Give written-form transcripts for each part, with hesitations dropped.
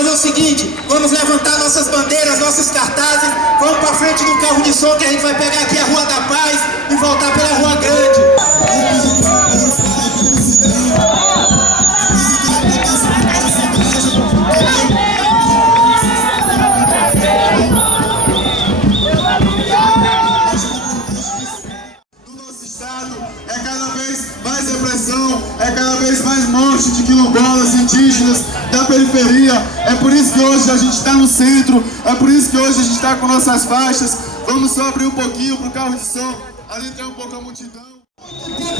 fazer o seguinte, vamos levantar nossas bandeiras, nossos cartazes, vamos pra frente do carro de som que a gente vai pegar aqui a Rua da Paz e voltar pela Rua Grande. É cada vez mais repressão, é cada vez mais morte de quilombolas, indígenas, da periferia. É por isso que hoje a gente está no centro, é por isso que hoje a gente está com nossas faixas. Vamos só abrir um pouquinho para o carro de som, ali tem um pouco a multidão.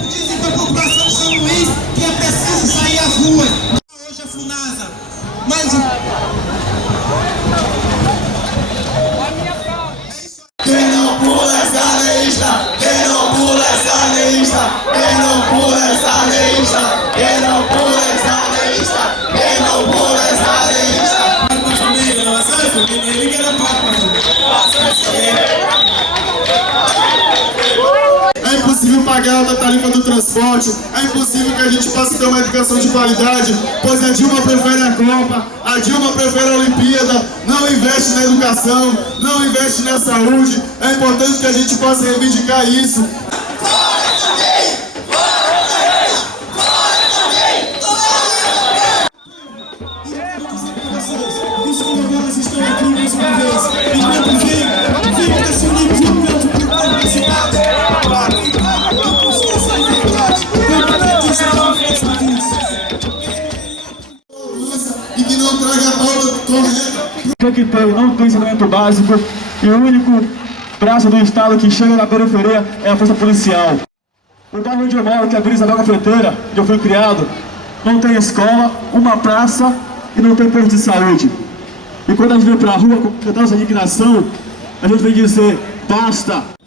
Dizem para a população de São Luís que é preciso sair às ruas. Hoje é FUNASA, mas... Quem não pula é sarneísta, quem não pula é sarneísta, quem não pula é sarneísta, quem não pula é sarneísta, quem não pula é sarneísta. É impossível pagar a alta tarifa do transporte, é impossível que a gente possa ter uma educação de qualidade, pois a Dilma prefere a Copa, a Dilma prefere a Olimpíada, não investe na educação, não investe na saúde. É importante que a gente possa reivindicar isso. Os quilombolas estão aqui mais uma vez. Enquanto vem desse unido de um canto por toda a cidade. E que não traga a pauta correta. Que não tem saneamento básico e o único braço do Estado que chega na periferia é a força policial. O bairro onde eu moro, que é a Vila Isabel Cafeteira, onde eu fui criado, não tem escola, uma praça e não tem posto de saúde. E quando a gente vem pra rua com essa indignação, a gente vem dizer, basta!